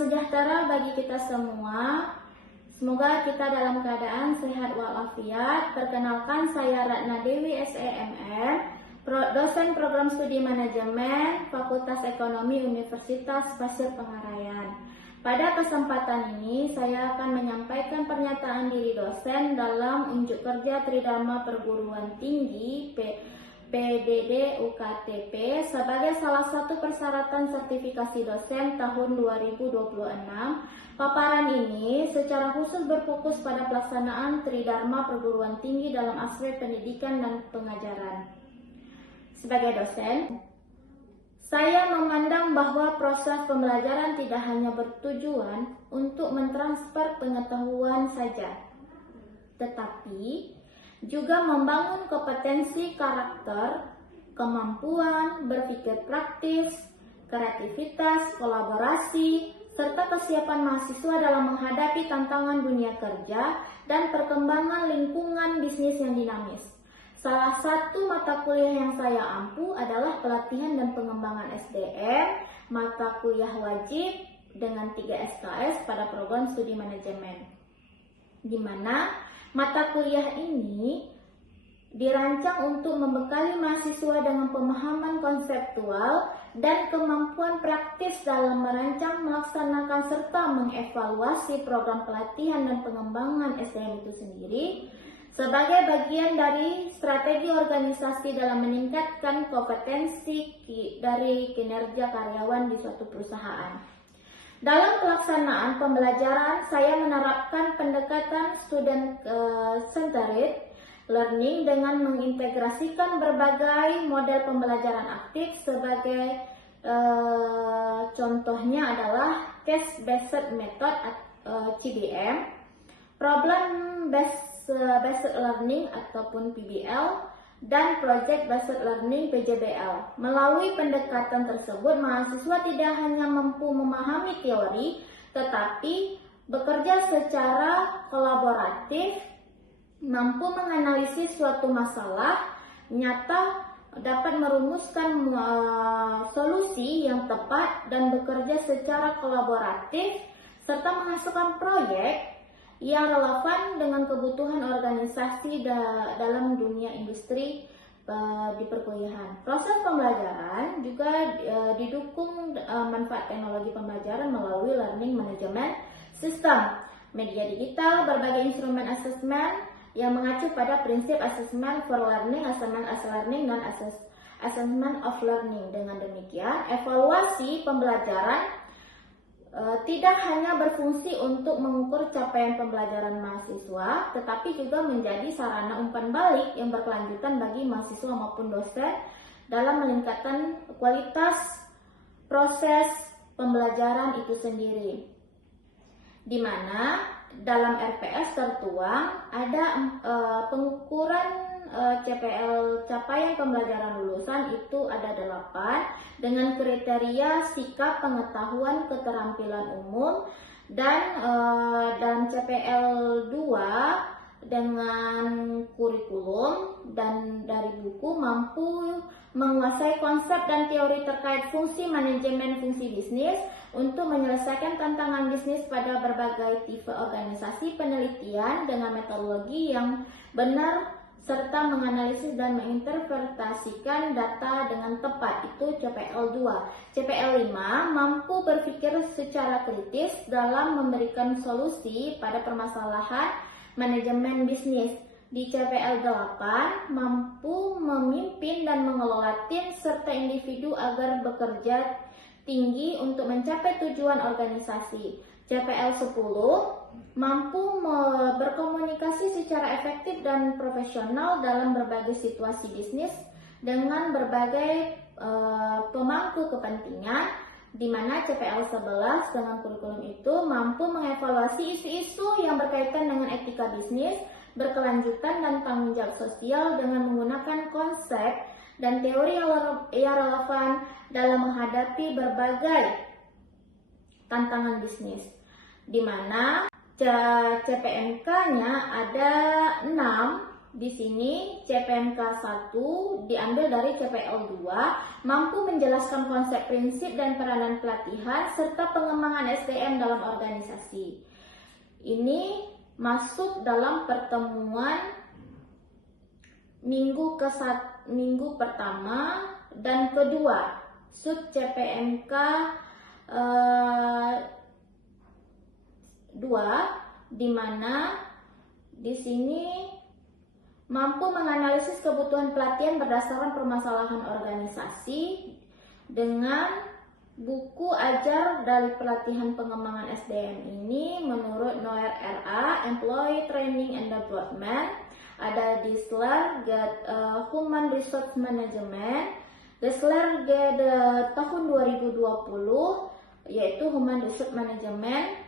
sejahtera bagi kita semua. Semoga kita dalam keadaan sehat walafiat. Perkenalkan, saya Ratna Dewi SEMM, dosen program studi manajemen Fakultas Ekonomi Universitas Pasir Pengarayan. Pada kesempatan ini, saya akan menyampaikan pernyataan diri dosen dalam unjuk kerja Tridharma Perguruan Tinggi PDD UKTP sebagai salah satu persyaratan sertifikasi dosen tahun 2026. Paparan ini secara khusus berfokus pada pelaksanaan Tridharma Perguruan Tinggi dalam aspek pendidikan dan pengajaran. Sebagai dosen, saya memandang bahwa proses pembelajaran tidak hanya bertujuan untuk mentransfer pengetahuan saja, tetapi juga membangun kompetensi karakter, kemampuan berpikir praktis, kreativitas, kolaborasi, serta kesiapan mahasiswa dalam menghadapi tantangan dunia kerja dan perkembangan lingkungan bisnis yang dinamis. Salah satu mata kuliah yang saya ampu adalah pelatihan dan pengembangan SDM, mata kuliah wajib dengan 3 SKS pada program studi manajemen, di mana mata kuliah ini dirancang untuk membekali mahasiswa dengan pemahaman konseptual dan kemampuan praktis dalam merancang, melaksanakan, serta mengevaluasi program pelatihan dan pengembangan SDM itu sendiri sebagai bagian dari strategi organisasi dalam meningkatkan kompetensi dari kinerja karyawan di suatu perusahaan. Dalam pelaksanaan pembelajaran, saya menerapkan pendekatan student-centered learning dengan mengintegrasikan berbagai model pembelajaran aktif sebagai contohnya adalah case-based method CBM, problem-based learning ataupun PBL, dan project-based learning PJBL. Melalui pendekatan tersebut, mahasiswa tidak hanya mampu memahami teori, tetapi bekerja secara kolaboratif, mampu menganalisis suatu masalah nyata, dapat merumuskan solusi yang tepat, dan bekerja secara kolaboratif, serta menghasilkan proyek yang relevan dengan kebutuhan organisasi dalam dunia industri di perkuliahan. Proses pembelajaran juga didukung manfaat teknologi pembelajaran melalui learning management system, media digital, berbagai instrumen asesmen yang mengacu pada prinsip assessment for learning, assessment as learning, dan assessment of learning. Dengan demikian, evaluasi pembelajaran tidak hanya berfungsi untuk mengukur capaian pembelajaran mahasiswa, tetapi juga menjadi sarana umpan balik yang berkelanjutan bagi mahasiswa maupun dosen dalam meningkatkan kualitas proses pembelajaran itu sendiri. Di mana dalam RPS tertuang ada pengukuran CPL capaian pembelajaran lulusan itu ada 8 dengan kriteria sikap, pengetahuan, keterampilan umum, dan dalam CPL 2 dengan kurikulum dan dari buku mampu menguasai konsep dan teori terkait fungsi manajemen fungsi bisnis untuk menyelesaikan tantangan bisnis pada berbagai tipe organisasi, penelitian dengan metodologi yang benar, serta menganalisis dan menginterpretasikan data dengan tepat, itu CPL 2. CPL 5 mampu berpikir secara kritis dalam memberikan solusi pada permasalahan manajemen bisnis. Di CPL 8 mampu memimpin dan mengelola tim serta individu agar bekerja tinggi untuk mencapai tujuan organisasi. CPL 10 mampu berkomunikasi secara efektif dan profesional dalam berbagai situasi bisnis dengan berbagai pemangku kepentingan, di mana CPL 11 dengan kurikulum itu mampu mengevaluasi isu-isu yang berkaitan dengan etika bisnis, berkelanjutan, dan tanggung jawab sosial dengan menggunakan konsep dan teori yang relevan dalam menghadapi berbagai tantangan bisnis, di mana CPMK-nya ada 6 di sini CPMK 1 diambil dari CPL 2, mampu menjelaskan konsep, prinsip, dan peranan pelatihan serta pengembangan SDM dalam organisasi. Ini masuk dalam pertemuan minggu pertama dan kedua sub CPMK 2, di mana di sini mampu menganalisis kebutuhan pelatihan berdasarkan permasalahan organisasi dengan buku ajar dari pelatihan pengembangan SDM ini menurut Noer RA, Employee Training and Development, ada di Sler Human Resource Management, Sler tahun 2020 yaitu Human Resource Management,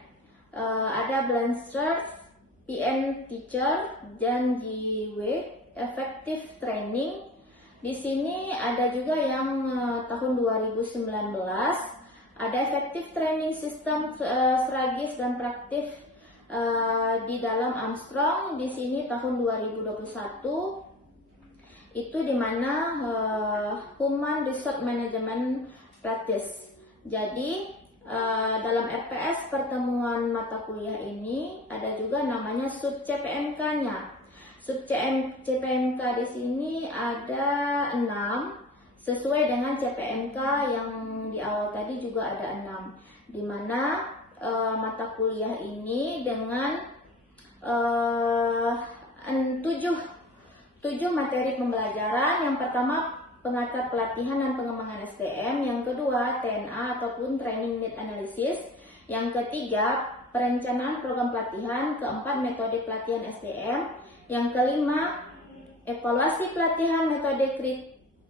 ada Blanchard PN Teacher dan GW Effective Training. Di sini ada juga yang tahun 2019 ada Effective Training System Strategis dan Praktif di dalam Armstrong. Di sini tahun 2021 itu dimana Human Resource Management Practice. Jadi dalam RPS pertemuan mata kuliah ini ada juga namanya sub CPMK-nya. Sub CPMK di sini ada 6 sesuai dengan CPMK yang di awal tadi juga ada 6, di mana mata kuliah ini dengan 7 materi pembelajaran. Yang pertama pengantar pelatihan dan pengembangan SDM, yang kedua TNA ataupun Training Need Analysis, yang ketiga perencanaan program pelatihan, keempat metode pelatihan SDM, yang kelima evaluasi pelatihan, metode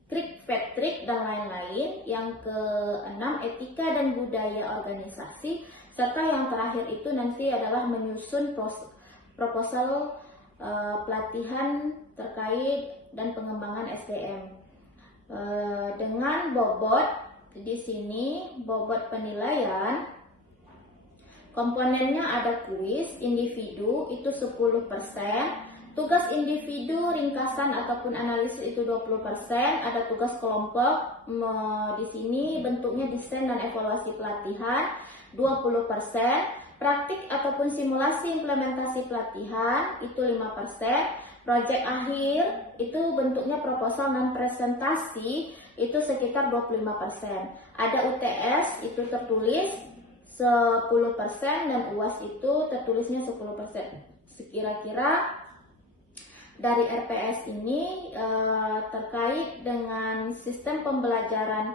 Kirkpatrick dan lain-lain, yang keenam etika dan budaya organisasi, serta yang terakhir itu nanti adalah menyusun proposal pelatihan terkait dan pengembangan SDM. Dengan bobot di sini, bobot penilaian komponennya ada kuis individu itu 10%, tugas individu ringkasan ataupun analisis itu 20%, ada tugas kelompok di sini bentuknya desain dan evaluasi pelatihan 20%, praktik ataupun simulasi implementasi pelatihan itu 5%. Proyek akhir itu bentuknya proposal dan presentasi itu sekitar 25%. Ada UTS itu tertulis 10% dan UAS itu tertulisnya 10%. Sekira-kira dari RPS ini terkait dengan sistem pembelajaran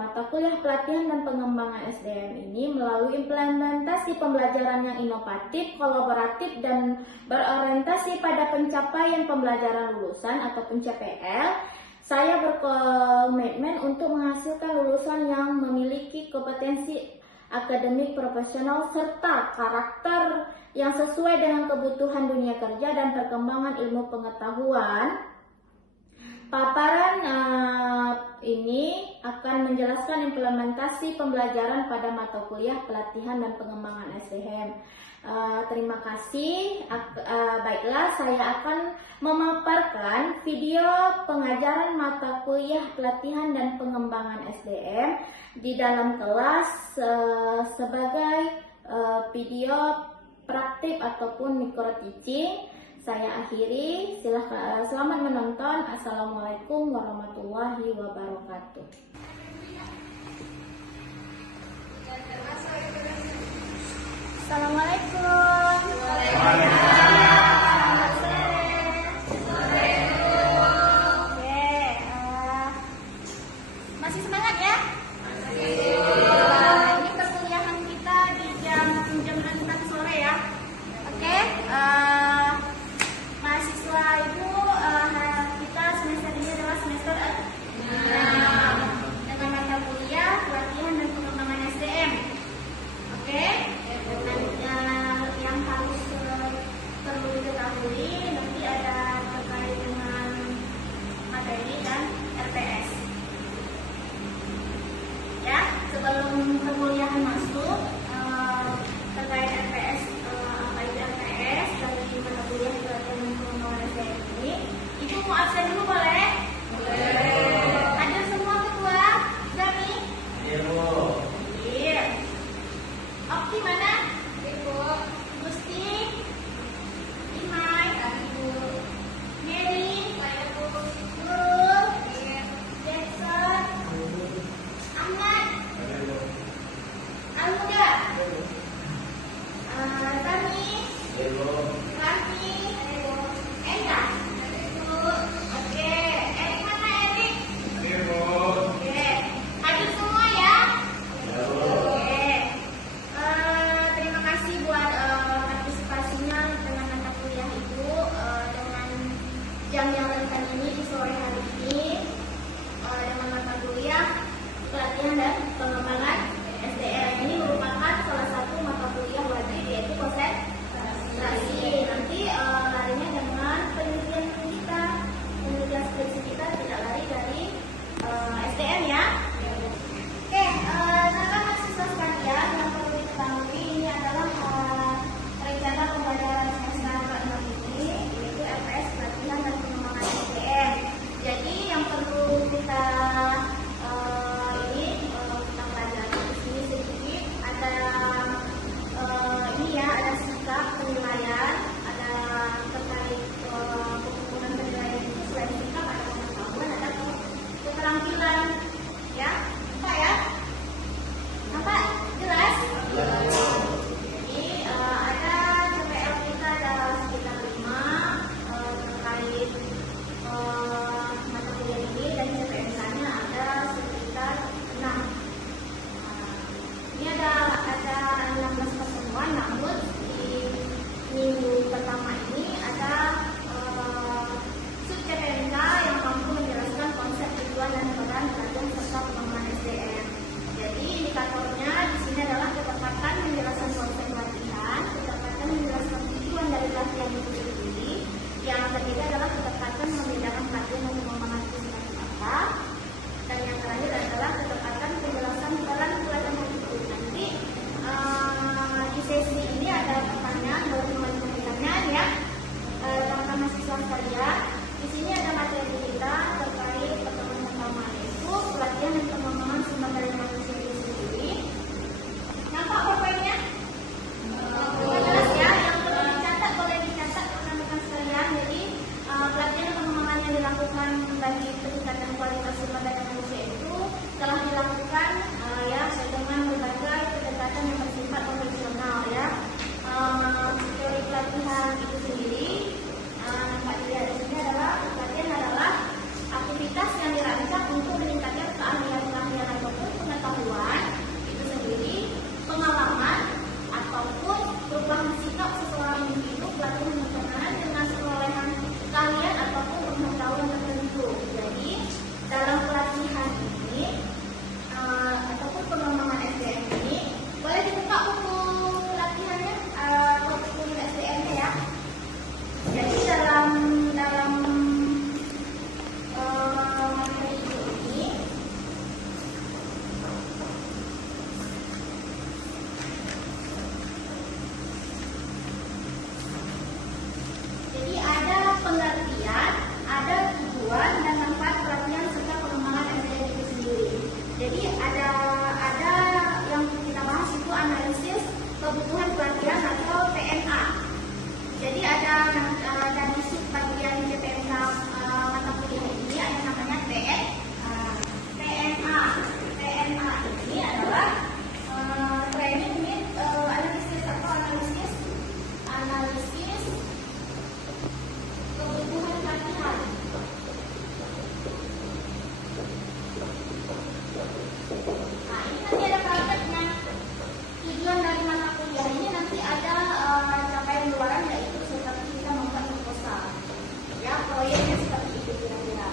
mata kuliah pelatihan dan pengembangan SDM ini melalui implementasi pembelajaran yang inovatif, kolaboratif, dan berorientasi pada pencapaian pembelajaran lulusan ataupun CPL. Saya berkomitmen untuk menghasilkan lulusan yang memiliki kompetensi akademik profesional serta karakter yang sesuai dengan kebutuhan dunia kerja dan perkembangan ilmu pengetahuan. Paparan ini akan menjelaskan implementasi pembelajaran pada mata kuliah pelatihan dan pengembangan SDM. Terima kasih. Baiklah, saya akan memaparkan video pengajaran mata kuliah pelatihan dan pengembangan SDM di dalam kelas sebagai video praktik ataupun micro teaching. Saya akhiri, silahkan, selamat menonton. Assalamualaikum warahmatullahi wabarakatuh. Assalamualaikum. Masih semangat ya? Ini perkuliahan kita di jam 6 sore ya. Oke. Mahasiswa Ibu, kita semester ini adalah semester 6 dengan mata kuliah pelatihan dan pengembangan SDM. Oke, yang harus perlu diketahui nanti ada terkait dengan materi dan RPS. contohnya di sini adalah ketepatan menjelaskan konsep latihan, ketepatan menjelaskan tujuan dari latihan itu sendiri. Yang ketiga adalah ketepatan membedakan pelatihan dan pengembangan kata. Dan yang terakhir adalah ketepatan penjelasan peran pelatihan itu. Nanti di sesi ini ada pertanyaan dari teman-teman ya, teman-teman mahasiswa sekalian. Di sini ada materi kita terkait pertemuan pertama itu pelatihan dan pengembangan sumber daya manusia itu sendiri. Nampak poin-poinnya? Jelas ya, yang perlu dicatat boleh dicatat rekan-rekan sekalian. Jadi pelatihan dan pengembangan yang dilakukan bagi peningkatan kualitas sumber daya manusia itu telah dilakukan ya dengan berbagai pendekatan yang bersifat profesional ya. Teori pelatihan itu sendiri nampak dilihat di sini adalah pelatihan adalah aktivitas yang dirancang untuk meningkatkan keahlian ataupun pengetahuan itu sendiri, pengalaman ataupun perubahan sikap seseorang individu. Pelatihan berkenaan dengan perolehan keahlian ataupun pengetahuan tertentu. Jadi dalam pelatihan ini ataupun pengembangan SDM ini boleh dibuka buku latihannya atau buku SDM ya. Jadi dalam materi ini jadi ada pengertian, ada tujuan dan tempat pelatihan serta pengembangan SDM itu sendiri. Jadi ada yang kita bahas itu analisis kebutuhan pelatihan atau PMA. Jadi ada dari bagian PMK mata kuliah ini ada namanya PMA. PMA ini adalah training with analisis atau analisis kebutuhan pelatihan. Nah, ini nanti ada prakteknya. Tujuan dari mata kuliah ini nanti ada capaian luaran, yaitu seperti kita membuat proposal. Ya, proyeknya seperti itu kira-kira.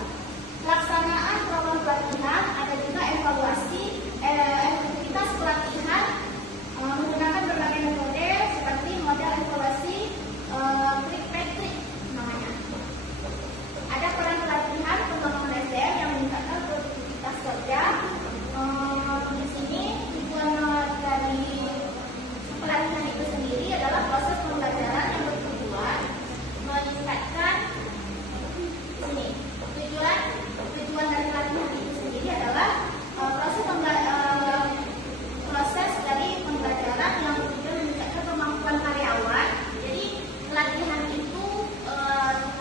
Pelaksanaan program pelatihan, ada juga evaluasi efektivitas pelatihan menggunakan berbagai metode seperti model evaluasi Quick Metric namanya. Ada peran pelatihan pengembangan SDM yang meningkatkan produktivitas kerja. Di sini tujuan dari pelatihan itu sendiri adalah proses pembelajaran yang bertujuan meningkatkan ini. Tujuan dari pelatihan itu sendiri adalah proses dari pembelajaran yang bertujuan meningkatkan kemampuan karyawan. Jadi pelatihan itu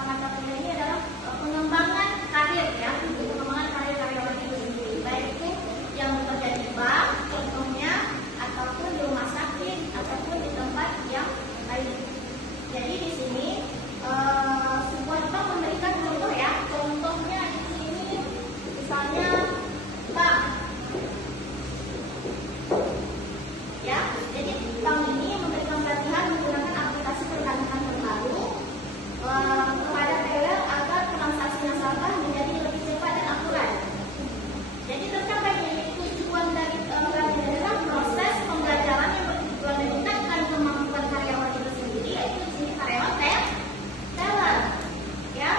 mata kuliah ini adalah pengembangan karir ya, pengembangan karir karyawan itu sendiri, baik itu yang bekerja di bank contohnya, ataupun di rumah sakit, ataupun di tempat yang lain. Jadi di sini sebuah bank memberikan contoh ya. Contohnya di sini misalnya bank. Ya, jadi bank ini memberikan pelatihan menggunakan aplikasi perbankan terbaru kepada teller agar transaksi nasabah menjadi lebih cepat dan akurat. Jadi tercapai tujuan dari pelatihan adalah proses pembelajaran yang bertujuan meningkatkan kemampuan karyawan itu sendiri, yaitu di sini karyawan teller. Ya,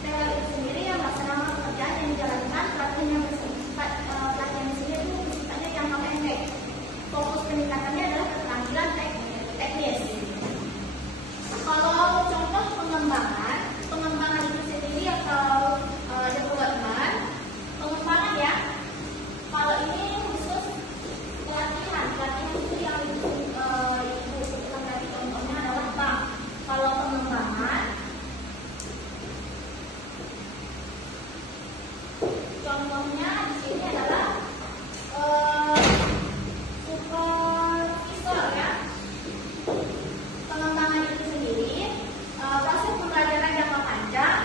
teller itu sendiri yang melaksanakan pekerjaan yang dijalankan. Pelatihan yang bersifat pelatihan di sini itu sifatnya jangka pendek. Fokus peningkatannya adalah keterampilan teknis. Kalau contoh pengembangan itu sendiri atau development, pengembangan ya. Kalau ini khusus pelatihan itu yang ibu sebutkan tadi contohnya adalah bank. Kalau pengembangan, contohnya di sini adalah supervisor ya. Pengembangan itu sendiri proses pembelajaran jangka panjang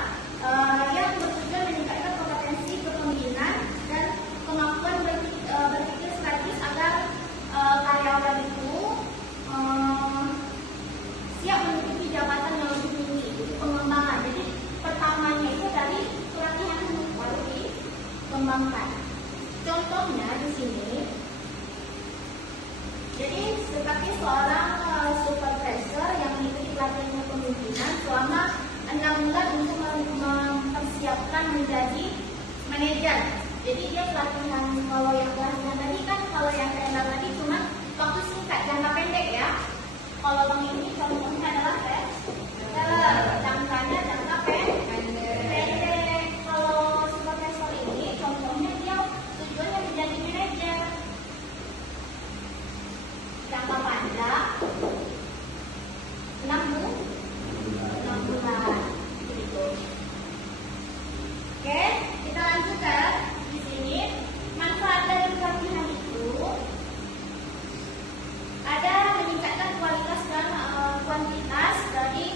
yang bertujuan meningkatkan kompetensi kepemimpinan dan kemampuan berpikir strategis agar karyawan itu siap menduduki jabatan yang lebih tinggi. Itu pengembangan. Jadi pertamanya itu dari pelatihan baru dikembangkan. Contohnya di sini Jadi seperti seorang supervisor yang mengikuti pelatihan kepemimpinan selama 6 bulan untuk mempersiapkan menjadi manajer. Jadi dia pelatihan, kalau yang pelatihan tadi kan, kalau yang trainer tadi cuma waktu singkat, jangka pendek ya. Kalau bang ini contohnya adalah jangkanya jangka pendek. Kalau supervisor ini contohnya dia tujuannya menjadi manajer. Jangka panjang 6 bulan gitu. Oke, kita lanjutkan di sini. Manfaat dari pelatihan itu ada meningkatkan kualitas dan kuantitas dari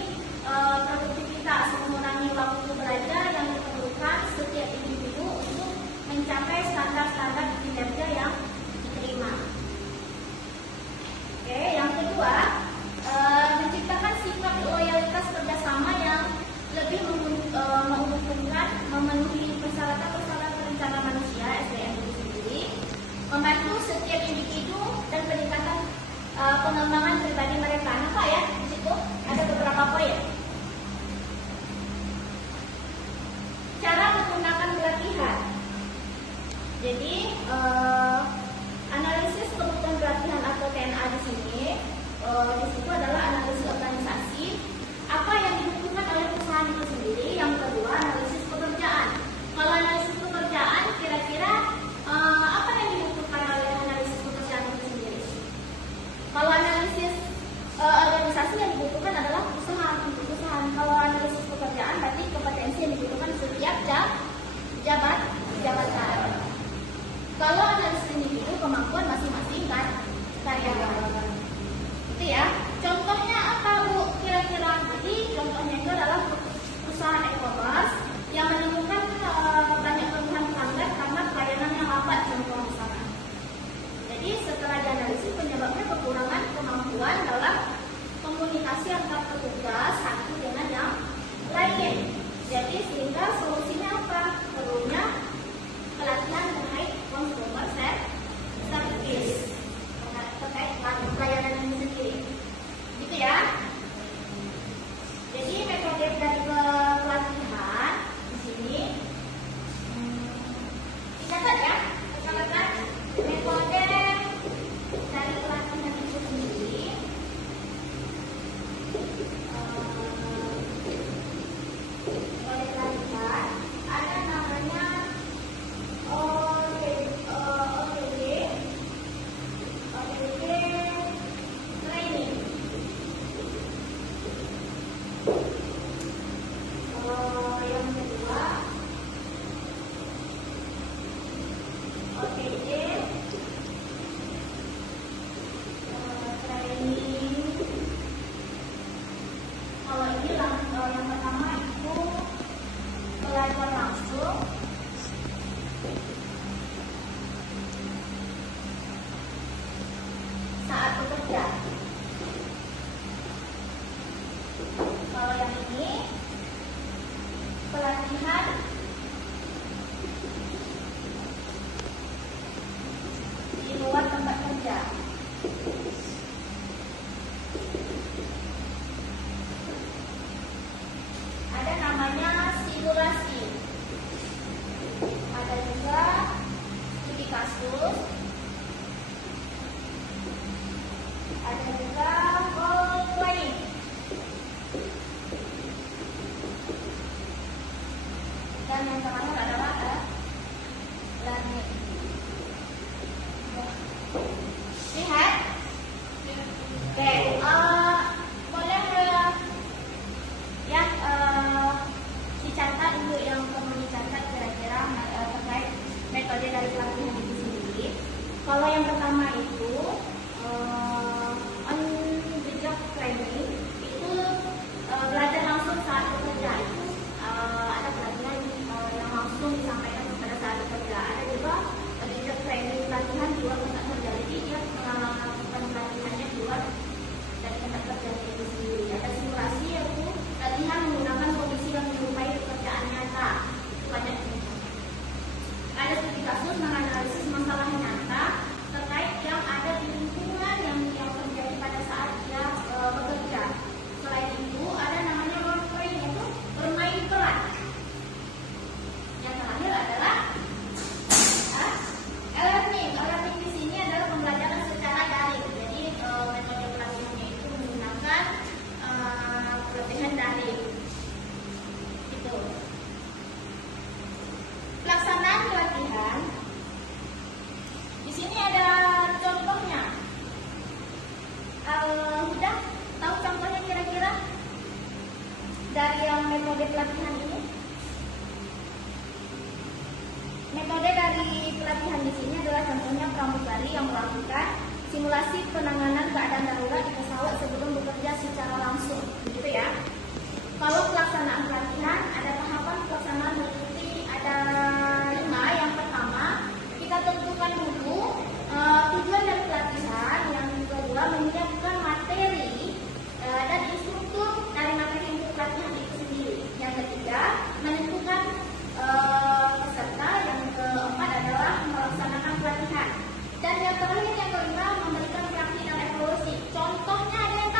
produktivitas, mengurangi waktu belajar yang diperlukan setiap individu untuk mencapai standar-standar kinerja yang diterima. Oke, yang kedua, menciptakan sifat loyalitas kerjasama yang lebih menguntungkan, memenuhi persyaratan-persyaratan perencanaan manusia (SDM) itu sendiri, membantu setiap individu dan peningkatan pengembangan pribadi mereka. Nampak ya, di situ ada beberapa poin. Cara menggunakan pelatihan. Jadi analisis kebutuhan pelatihan atau TNA di sini, di situ adalah analisis organisasi, apa yang dibutuhkan oleh perusahaan itu sendiri. Yang kedua, analisis pekerjaan. Kalau analisis pekerjaan, kira-kira apa yang dibutuhkan oleh analisis pekerjaan itu sendiri? Kalau analisis organisasi, yang dibutuhkan adalah perusahaan. Kalau analisis pekerjaan, berarti kompetensi yang dibutuhkan setiap jabatan. Kalau analisis individu, kemampuan masing-masing kan karyawan. Itu ya. Contohnya apa Bu? Kira-kira. Jadi contohnya itu adalah perusahaan e-commerce yang menemukan banyak keluhan pelanggan karena pelayanan yang lambat, contoh misalnya. Jadi setelah dianalisis, penyebabnya kekurangan kemampuan dalam komunikasi antar petugas satu dengan yang lain. Jadi sehingga solusinya apa? Perlunya pelatihan terkait consumer service, terkait pelayanan ini sendiri. Gitu ya. Jadi metode dari pelatihan di sini dicatat ya. Catat metode dari pelatihan itu sendiri. Metode pelatihan ada namanya training. Yang kedua OTD training. Kalau ini yang pertama itu belajar langsung. Saat bekerja. Kalau yang ini pelatihan di luar tempat kerja. Ada namanya simulasi. Ada juga studi kasus. Ada juga role playing. Dan yang terakhir adalah learning. Lihat. Oke, boleh ya dicatat dulu yang perlu dicatat kira-kira terkait metode dari pelatihan itu sendiri. Kalau yang pertama itu on the job training, itu belajar langsung saat bekerja. Itu ada pelatihan yang langsung disampaikan pada saat bekerja. Ada juga on the job training, pelatihan di luar tempat kerja. Jadi dia melakukan pelatihannya di luar dari tempat kerja itu sendiri. Ada simulasi, yaitu latihan menggunakan kondisi yang menyerupai pekerjaan nyata. Banyak. Ada studi kasus menganalisis masalah nyata terkait yang ada di lingkungan yang simulasi penanganan keadaan darurat di pesawat sebelum bekerja secara langsung, gitu ya. Kalau pelaksanaan pelatihan, ada tahapan pelaksanaan meliputi ada 5. Yang pertama, kita tentukan dulu tujuan dari pelatihan. Yang kedua, menyiapkan materi dan instruktur dari materi untuk pelatihan itu sendiri. Yang ketiga, menentukan peserta. Yang keempat adalah melaksanakan pelatihan. Dan yang terakhir, yang kelima, memberikan praktik dan evaluasi. Contohnya ada yang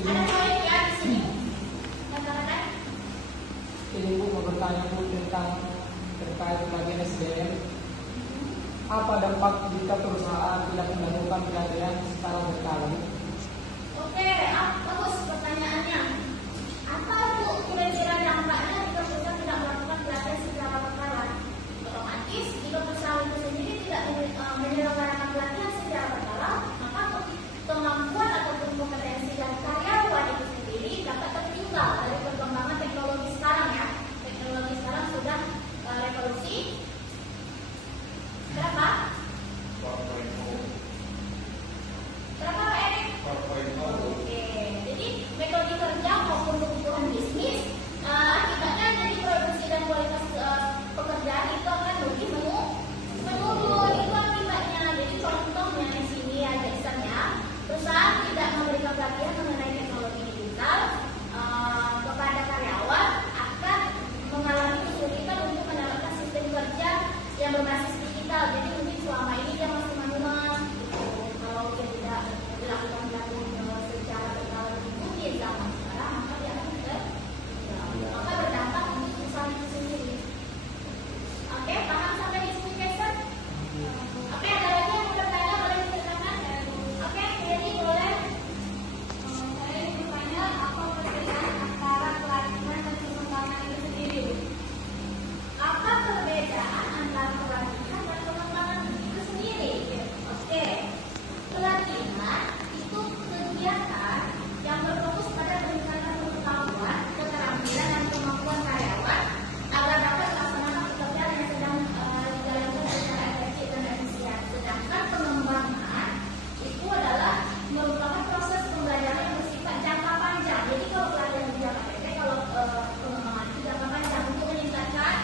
Ada poin ya di sini. Katakan. Ini Bu mau bertanya Bu tentang terkait pelatihan SDM. Apa dampak jika perusahaan tidak melakukan pelatihan secara berkala? Oke, bagus pertanyaannya. Apa Bu kira-kira dampaknya jika perusahaan tidak melakukan pelatihan secara berkala? Otomatis jika perusahaan itu sendiri tidak menyelenggarakan pelatihan secara berkala, maka kemampuan ataupun kompetensi dari karyawan itu sendiri dapat tertinggal dari perkembangan teknologi sekarang ya. Teknologi sekarang sudah revolusi. Berapa? 4.0. Berapa Pak Erik? 4.0. Oke, jadi metode kerja maupun kebutuhan bisnis akibatnya jadi produksi dan kualitas pekerjaan itu akan lebih menurun. Itu akibatnya. Jadi contohnya di sini ada misalnya perusahaan tidak memberikan pelatihan mengenai teknologi digital kepada karyawan akan mengalami kesulitan untuk menerapkan sistem kerja yang berbasis digital. Jadi mungkin selama ini dia masih manual gitu. Kalau dia tidak dilakukan pelatihan secara berkala mungkin zaman sekarang, maka dia akan maka berdampak untuk perusahaan itu sendiri. Oke, paham sampai di sini Jason? Oke, ada lagi yang mau bertanya, boleh dikatakan? Oke, jadi boleh. Saya ingin bertanya, apa perbedaan antara pelatihan dan pengembangan itu sendiri? Apa perbedaan antara pelatihan dan pengembangan itu sendiri? Oke, pelatihan itu kegiatan yang berfokus pada peningkatan pengetahuan, keterampilan dan kemampuan karyawan agar dapat melaksanakan pekerjaan yang sedang dijalankan secara efektif dan efisien. Sedangkan pengembangan itu adalah merupakan proses pembelajaran yang bersifat jangka panjang. Jadi kalau pelatihan itu jangka pendek, kalau pengembangan itu jangka panjang untuk meningkatkan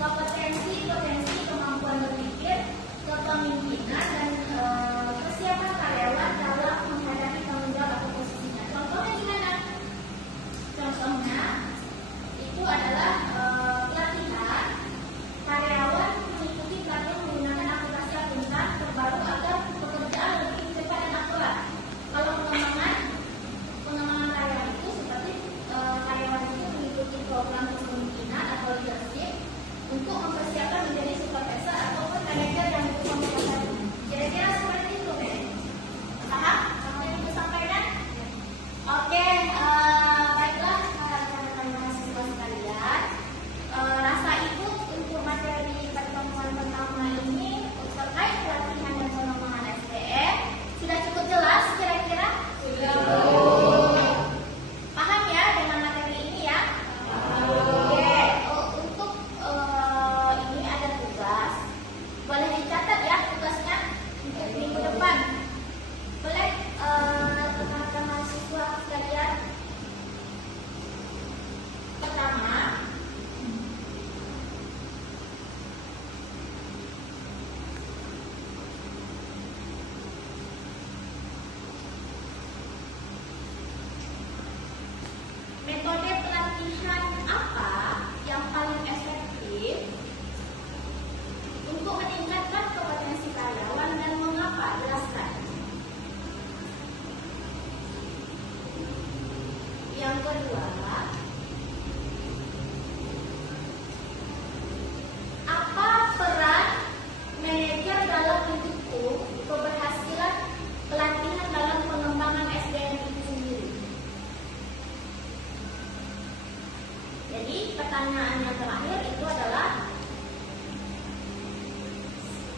kompetensi, potensi, kemampuan berpikir, kepemimpinan dan kesiapan karyawan dalam menghadapi tanggung jawab atau posisinya. Contohnya gimana? Contohnya itu adalah pelatihan karyawan mengikuti pelatihan menggunakan aplikasi akuntan terbaru agar pekerjaan lebih cepat dan akurat. Kalau pengembangan karyawan itu seperti karyawan itu mengikuti program kepemimpinan atau leadership untuk mempersiapkan menjadi supervisor ataupun manajer yang berkompeten. Kira-kira seperti itu, Ben? Paham? Apa yang aku sampaikan? Oke, baiklah rekan-rekan mahasiswa sekalian. Rasa ikut untuk materi pertemuan pertama ini terkait pelatihan dan pengembangan SDM sudah cukup jelas kira-kira? Sudah. Paham ya dengan materi ini ya? Oke, untuk ini ada tugas. Boleh dicatat ya tugasnya untuk minggu depan. Boleh rekan-rekan mahasiswa sekalian. Pertama, metode pelatihan apa yang paling efektif untuk meningkatkan kompetensi karyawan dan mengapa? Jelaskan. Yang kedua, apa peran manajer dalam mendukung keberhasilan pelatihan dalam pengembangan SDM itu sendiri? Jadi pertanyaan yang terakhir itu adalah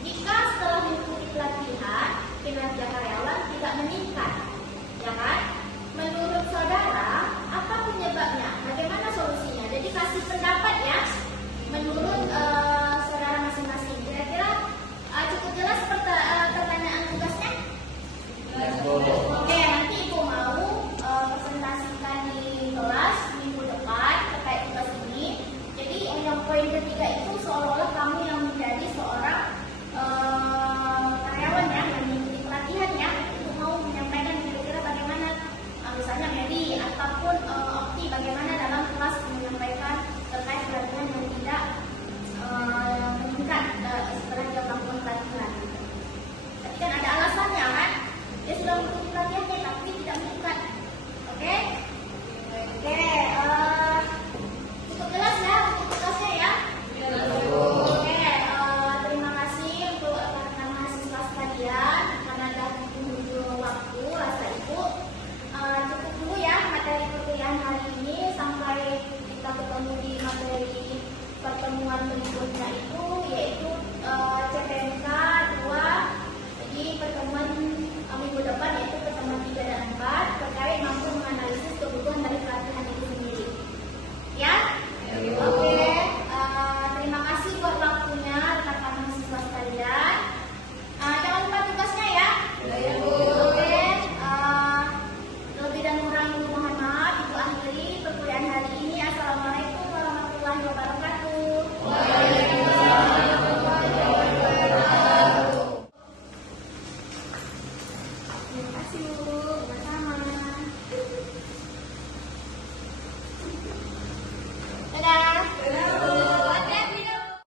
jika setelah mengikuti pelatihan kinerja karyawan tidak meningkat, ya kan? Menurut saudara, apa penyebabnya? Bagaimana solusinya? Jadi kasih pendapat ya, menurut saudara masing-masing. Kira-kira cukup jelas pertanyaan tugasnya? Oke, nanti Ibu mau presentasikan di kelas minggu depan terkait tugas ini. Jadi yang poin ketiga itu seolah-olah kamu yang menjadi seorang karyawan ya, yang mengikuti pelatihan ya, untuk mau menyampaikan kira-kira bagaimana misalnya Medi ataupun Okti bagaimana dalam kelas menyampaikan terkait pelatihan yang tidak meningkat setelah dia melakukan pelatihan. kasih.